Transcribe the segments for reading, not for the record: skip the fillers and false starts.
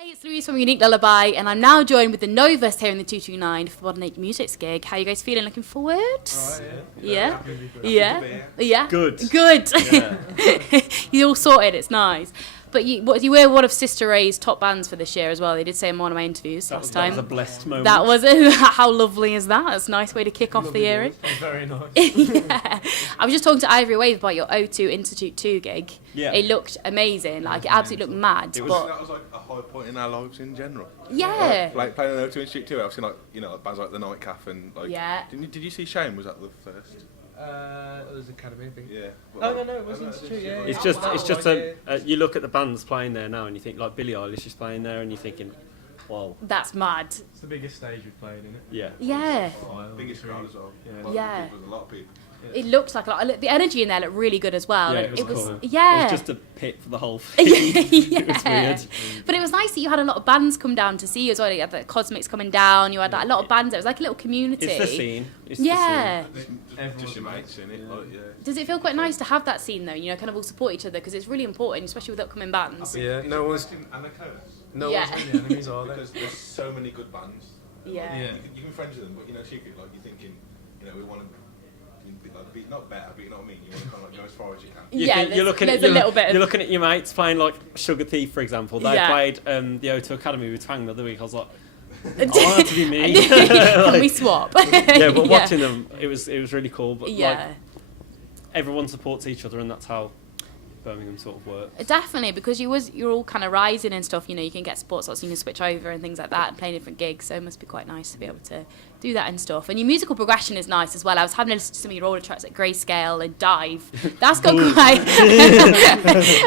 Hey, it's Louise from Unique Lullaby, and I'm now joined with the Novus here in the 229 for Modern Age Music's gig. How are you guys feeling? Looking forward? Alright, Yeah? Yeah? Good. Good. Yeah. You all sorted, it's nice. But you were one of Sister Ray's top bands for this year as well. They did say in one of my interviews last time. That was a blessed moment. That was it. How lovely is that? It's a nice way to kick off the year. Very nice. Yeah. I was just talking to Ivory Wave about your O2 Institute 2 gig. Yeah. It looked amazing. Like, it absolutely looked mad. That was like a high point in our lives in general. Yeah. Like playing on O2 Institute 2, I've seen like bands like the Nightcap and like. Yeah. Did you see Shame? Was that the first? It was Academy, I think. Yeah. No, it was Institute, yeah. It's just you look at the bands playing there now and you think like Billie Eilish is playing there and you're thinking, wow. That's mad. It's the biggest stage we've played, isn't it? Yeah. Yeah. Biggest crowd as well. Yeah. There was a lot of people. It looked like a lot. The energy in there looked really good as well. Yeah, And it was cool. Yeah. It was just a pit for the whole thing. Yeah. It was weird. But it was nice that you had a lot of bands come down to see you as well. You had the Cosmics coming down. You had like, a lot of bands. It was like a little community. It's the scene. It's Yeah. Just your mates in it. Like, yeah. Does it feel quite nice to have that scene though? You know, kind of all support each other because it's really important, especially with upcoming bands. Yeah, no one's Yeah. really enemies, are they? Because there's so many good bands. Yeah. Yeah. You can be friends with them, but you know, secretly, like you're thinking, we want to be not better, but you know what I mean. You want to kind of go as far as you can. You're looking at your mates playing like Sugar Thief, for example. They Yeah. played the O2 Academy with Twang the other week. I was like, I want that to be me. Can we swap? Yeah, but watching them, it was really cool. But Yeah. like, everyone supports each other, and that's how Birmingham sort of works. Definitely, because you're all kind of rising and stuff. You know, you can get support slots, you can switch over and things like that, and playing different gigs. So it must be quite nice to be able to do that and stuff. And your musical progression is nice as well. I was having a listen to some of your older tracks like Grayscale and Dive. That's got quite.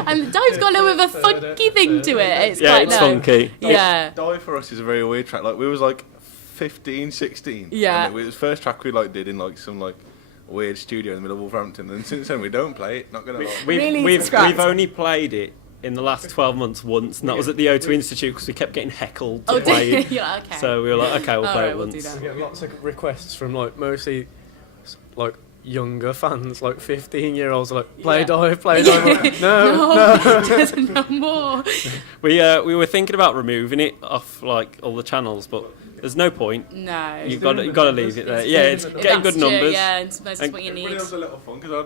And Dive's got a little bit of a funky thing to it. It's quite it's nice. funky. Yeah. Die for us is a very weird track. Like we was like 15, 16. Yeah. And it was the first track we like did in like some like weird studio in the middle of Wolverhampton. And since then we don't play it. Not gonna lie. We've only played it in the last 12 months once, and that was at the O2 Institute because we kept getting heckled to play it. You're like, okay. So we were like, okay, we'll play it we'll once. do that. We get lots of requests from like mostly like younger fans, like 15-year-olds, like play Dive. Like, no more. We were thinking about removing it off like all the channels, but there's no point. No. You've got to leave it there. Yeah, it's getting good numbers. Yeah, it's what you need. It was a little fun because I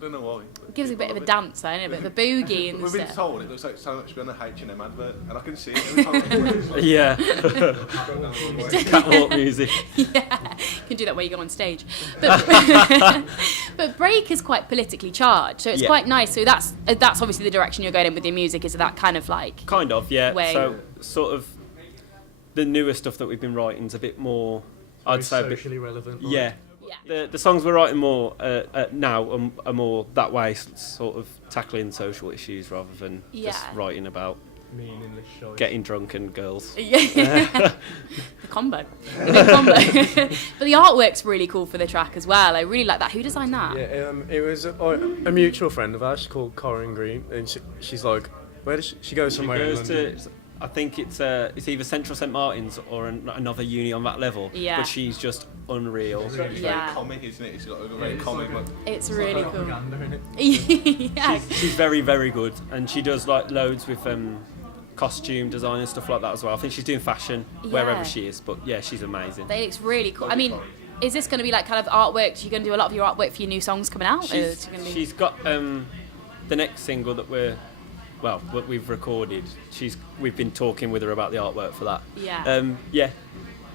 don't know why. It gives a bit of a dance, though, a bit of a boogie and We've been stuff. told it looks like so much on a H&M advert, and I can see it every time. Yeah. Catwalk music. Yeah, you can do that where you go on stage. But Break is quite politically charged, so it's quite nice. So that's obviously the direction you're going in with your music, is that kind of like... Kind of, yeah. way. So sort of the newer stuff that we've been writing is a bit more, I'd say, socially relevant. yeah. Yeah. The songs we're writing more now are more that way, sort of tackling social issues rather than just writing about Mean English shows. getting drunk and girls. Yeah. The combo. The big combo. But the artwork's really cool for the track as well. I really like that. Who designed that? Yeah, it was a mutual friend of ours. She's called Corinne Green, and she's like, where does she goes somewhere in London. I think it's either Central St Martin's or another uni on that level. Yeah. But she's just unreal. It's very Yeah. comic, isn't it? It's got a very comic. It's really cool. Propaganda, innit? Yeah. She's very, very good, and she does like loads with costume design and stuff like that as well. I think she's doing fashion wherever she is, but yeah, she's amazing. It looks really cool. I mean, is this going to be like kind of artwork? You're going to do a lot of your artwork for your new songs coming out? She's got the next single that what we've recorded. We've been talking with her about the artwork for that. Yeah. Yeah,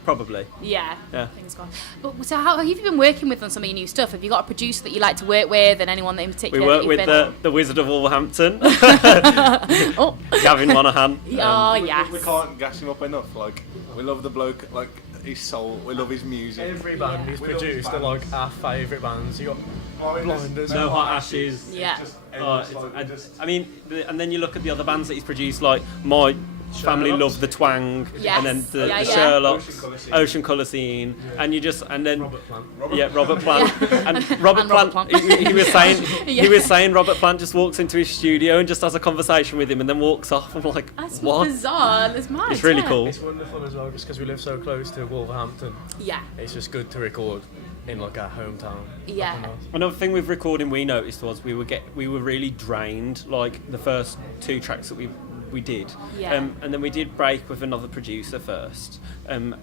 probably. Yeah. Yeah. Things gone. But so how have you been working with on some of your new stuff? Have you got a producer that you like to work with, and anyone that in particular? We work that with you've been the Wizard of Wolverhampton, Oh. Gavin Monaghan. Oh yes. We can't gas him up enough. Like we love the bloke. Like his soul. We love his music. Every band he's We love produced his are like our favourite bands. You got Blinders. No Hot Ashes. Yeah. I mean, and then you look at the other bands that he's produced, like my family love the Twang, Yes. and then the Yeah. Sherlocks, Ocean Colour Scene, and you just Robert Plant. Robert Plant, and Robert Plant. He was saying he was saying Robert Plant just walks into his studio and just has a conversation with him and then walks off. I'm like, That's what? bizarre. That's mad. It's really yeah. cool. It's wonderful as well, just because we live so close to Wolverhampton. Yeah. It's just good to record in like our hometown. Yeah. Another thing with recording we noticed was we were really drained. Like the first two tracks that we we did. Yeah. And then we did break with another producer first, and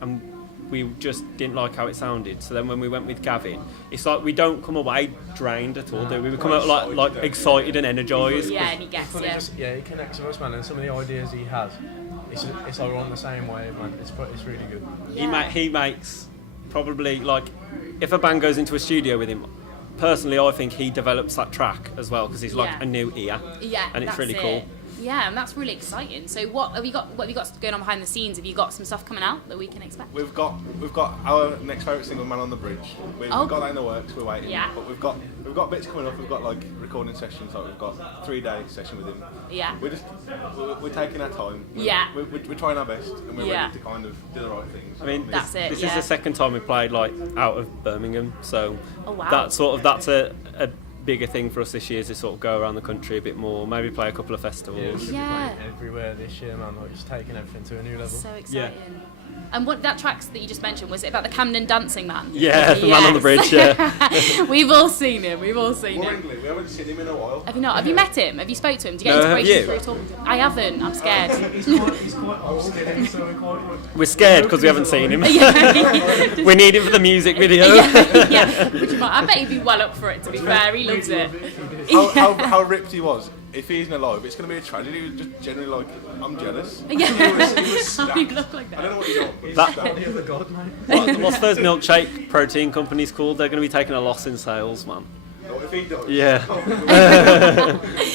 we just didn't like how it sounded. So then when we went with Gavin, it's like we don't come away drained at all, do we? We come out like excited and energised. Yeah, and he gets He connects with us, man, and some of the ideas he has, it's like we're on the same wave, man. It's really good. Yeah. He makes probably, like, if a band goes into a studio with him, personally I think he develops that track as well, because he's like a new ear. Yeah, and it's that's really it. cool. Yeah, and that's really exciting. So what have you got going on behind the scenes? Have you got some stuff coming out that we can expect? We've got our next favourite single, Man on the Bridge. We've got that in the works. We're waiting. Yeah. But we've got bits coming up. We've got like recording sessions. Like we've got a 3-day session with him. Yeah. We're taking our time. We're trying our best, and we're ready to kind of do the right things. I mean, That's it, this is the second time we played like out of Birmingham, so Oh, wow. that's a bigger thing for us this year, is to sort of go around the country a bit more, maybe play a couple of festivals. Yeah. Everywhere this year, man. Like, just taking everything to a new level. So exciting. And what that tracks that you just mentioned, was it about the Camden dancing man? Yeah, the man on the bridge, yeah. We've all seen him. We've all seen him. Worryingly, we haven't seen him in a while. Have you not? Have you met him? Have you spoke to him? Did you get No, have inspiration you? through talking to him? I haven't. I'm scared. He's quite old, so we're quite... We're scared because we haven't seen him. Yeah. We need him for the music video. yeah. I bet he'd be well up for it, to be fair. He loves it. How ripped he was. If he isn't alive, it's going to be a tragedy. He was just generally like, I'm jealous. Yeah. He was stacked. You look like that. I don't know what you're on, but he's stacked. God, mate. What's those milkshake protein companies called? They're going to be taking a loss in sales, man. What if he does? Yeah.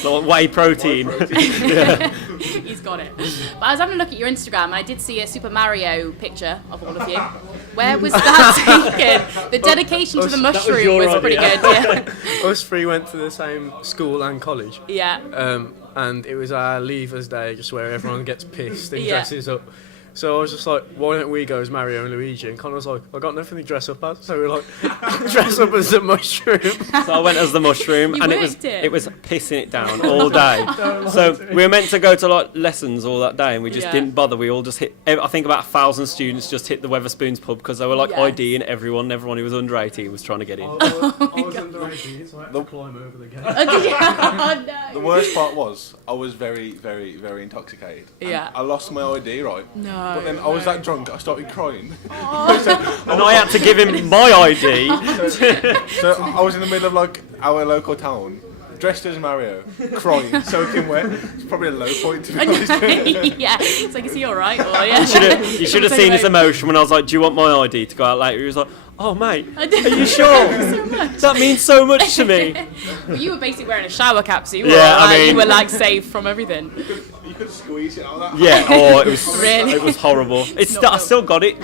Like whey protein. Yeah. He's got it. But I was having a look at your Instagram and I did see a Super Mario picture of all of you. Where was that taken? The dedication to the mushroom your was pretty idea. good. Yeah. Us three went to the same school and college. Yeah. And it was our leavers day, just where everyone gets pissed and Yeah. dresses up. So I was just like, why don't we go as Mario and Luigi? And Connor was like, I got nothing to dress up as. So we were like, dress up as a mushroom. So I went as the mushroom, You and worked it. it was pissing it down all day. So we were meant to go to like lessons all that day, and we just Yeah. didn't bother. We all just hit. I think about 1,000 students just hit the Weatherspoons pub because they were like Yes. IDing everyone. Everyone who was under 18 was trying to get in. I was under 18, so I had to climb over the gate. Oh, did you? Oh, no. The worst part was, I was very, very, very intoxicated. And Yeah. I lost my ID, right? No. But then I was that drunk, I started crying. And I had to give him my ID. So I was in the middle of like our local town, dressed as Mario, crying, soaking wet. It's probably a low point to be honest. Yeah. It's like, is he alright? Or yeah. You should have seen his emotion when I was like, "Do you want my ID to go out later?" He was like, "Oh mate, I did. are you sure? So much. That means so much to me." Well, you were basically wearing a shower cap, so you were, Yeah, I mean- you were like safe from everything. You could squeeze it out of that. Yeah. Oh, it was Really? it was horrible. It's not still, I still got it.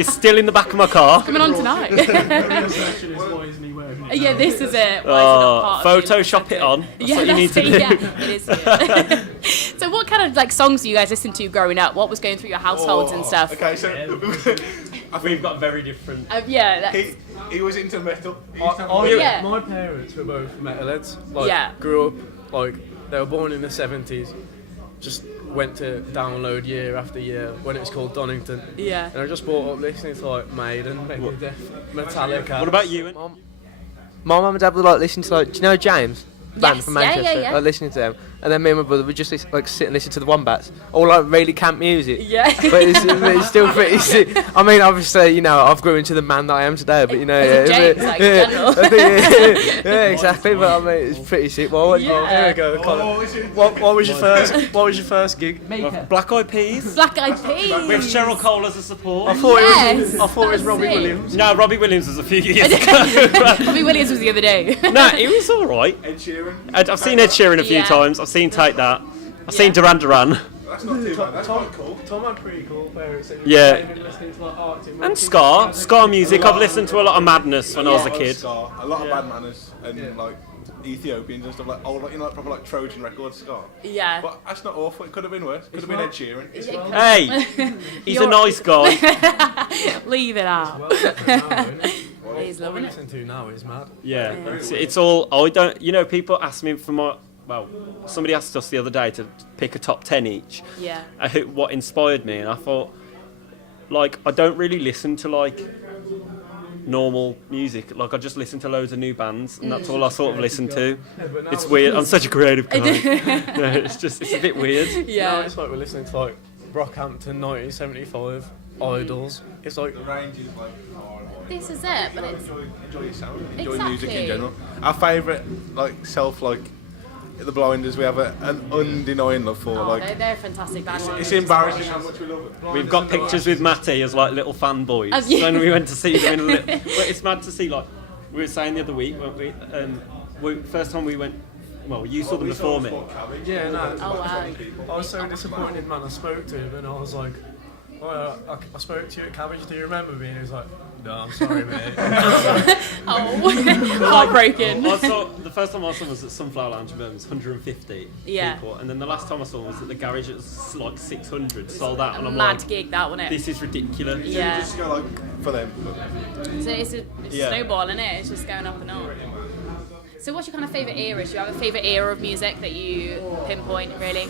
It's still in the back of my car. Coming on tonight. Why isn't he wearing it? Yeah, this is it. Why is it not part of you? Photoshop it on. That's Yeah, what you need to do. Yeah, it is. Yeah. So, what kind of like songs do you guys listen to growing up? What was going through your households and stuff? Okay, so We've got very different. Yeah, that's, he was into metal. He used to have Yeah. My parents were both metalheads. Like, Yeah. grew up, like, they were born in the 70s. Just went to download year after year when it was called Donington. yeah. And I just brought up listening to, like, Maiden, Megadeth, Metallica. What about you? Ian? My mum and dad would like listen to, like, do you know James? The band Yes, from yeah, Manchester. yeah. Like listening to them, and then me and my brother would just like sit and listen to the Wombats, all like really camp music. Yeah. But it's still pretty sick. I mean, obviously, you know, I've grown into the man that I am today. But you know, As a yeah, James, like, in general. I think, yeah, exactly. But I mean, it's pretty sick. Well, Yeah. Here we go, Connor. What was your first gig? Black Eyed Peas. Black Eyed With Peas. Cheryl Cole as a support. I thought Yes, it was that's Robbie sick. Williams. No, Robbie Williams was a few years ago. Robbie Williams was the other day. No, it was all right. Ed Sheeran. I've seen Ed Sheeran a few Yeah. times. I've seen Take That. I've seen Duran Duran. That's not too bad. That's quite cool. Tom had pretty cool parents. Yeah. Listening to, like, Arctic And Monkeys. ska music. I've listened to a lot of Madness when I was a kid. A lot of bad manners and like Ethiopians and stuff like old, like, you know, like proper like Trojan record ska. Yeah. But that's not awful. It could have been worse. Could have been Ed Sheeran. Hey, he's a nice guy. Leave it out. Well, different now, isn't it? He's What loving we it. listen to now is mad. Yeah, it's all. I don't. You know, people ask me for my. Well, somebody asked us the other day to pick a top 10 each. Yeah. What inspired me, and I thought, like, I don't really listen to like normal music. Like I just listen to loads of new bands, and that's all I sort of listen to. It's weird. I'm such a creative guy. No, it's a bit weird. Now Yeah. it's like we're listening to like Brockhampton 1975, Idols. It's like The range is like, This is it, but it's enjoy your sound, enjoy music Exactly. in general. Our favourite, the Blinders, we have an undenying love for. they're a fantastic band. It's embarrassing how much we love it. We've got pictures with Matty as like little fanboys Have you? when we went to see them in a little. But it's mad to see, like we were saying the other week, weren't we? First time we went. Well, you saw them before me. yeah, no. Oh wow. I was so disappointed, man. I spoke to him and I was like, I spoke to you at Cabbage. Do you remember me? And he was like, no, I'm sorry, mate. Oh, heartbroken. The first time I saw them was at Sunflower Lounge in Birmingham, 150 Yeah. people, and then the last time I saw them was at the garage. It was like 600 sold out, and I'm Mad like, gig, that, wasn't it? this is ridiculous. Yeah. Just go for them. So it's a Yeah. snowball, isn't it? It's just going up and up. So what's your kind of favourite era? Do you have a favourite era of music that you pinpoint, really?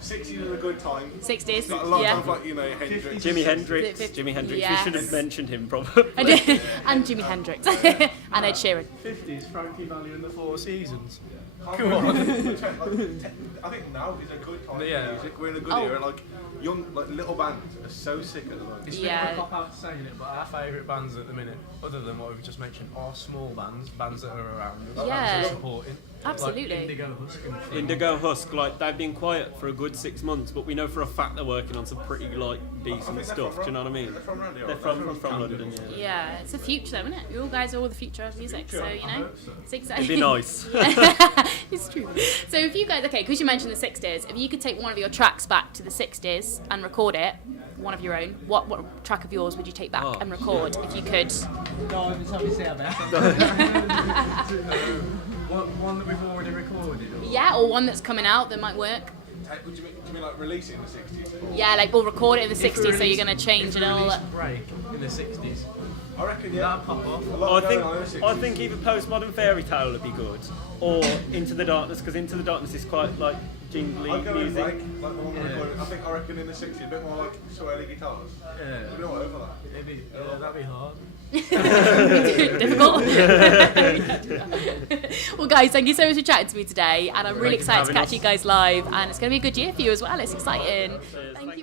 60s is a good time. 60s? Got a lot Yeah. of like, Hendrix. Jimi Hendrix. Is it Jimi Hendrix. Yes. We should have mentioned him probably. I did. And Jimi Hendrix. And Ed Sheeran. 50s, Frankie Valli and the Four Seasons. Come on. I think now is a good time Yeah. for music. We're in a good Oh. era. Like young, little bands are so sick at the moment. It's Yeah. a bit of a cop-out saying it, but our favourite bands at the minute, other than what we've just mentioned, are small bands that are around us, Yeah. bands we're supporting. Absolutely. Like Indigo Husk and Flea. Indigo Husk, like they've been quiet for a good 6 months, but we know for a fact they're working on some pretty like decent stuff. Do you know what I mean? They're from around here. They're from London, yeah. Yeah, it's the future, though, isn't it? You all guys are all the future of music, so you know. It's exactly. It'd be nice. It's true. So if you guys, okay, because you mentioned the 60s, if you could take one of your tracks back to the 60s and record it, one of your own, what track of yours would you take back and record if you could? One that we've already recorded. Or? Yeah, or one that's coming out that might work. Would you mean like releasing in the 60s? Yeah, like we'll record it in the If we 60s, so you're release- going to change if it we all. release Break in the 60s. I reckon, yeah. That'd pop off. A lot I going on in the 60s. think either Postmodern Fairy Tale would be good, or Into the Darkness, because Into the Darkness is quite like jingly I'd go in music. like the one we're recording. I reckon in the 60s, a bit more like swirly guitars. Yeah. A bit more over that. That'd be hard. Difficult. Well, guys, thank you so much for chatting to me today, and I'm really Thank you for excited to having catch us. you guys live, and it's going to be a good year for you as well. It's exciting. Cheers. Thank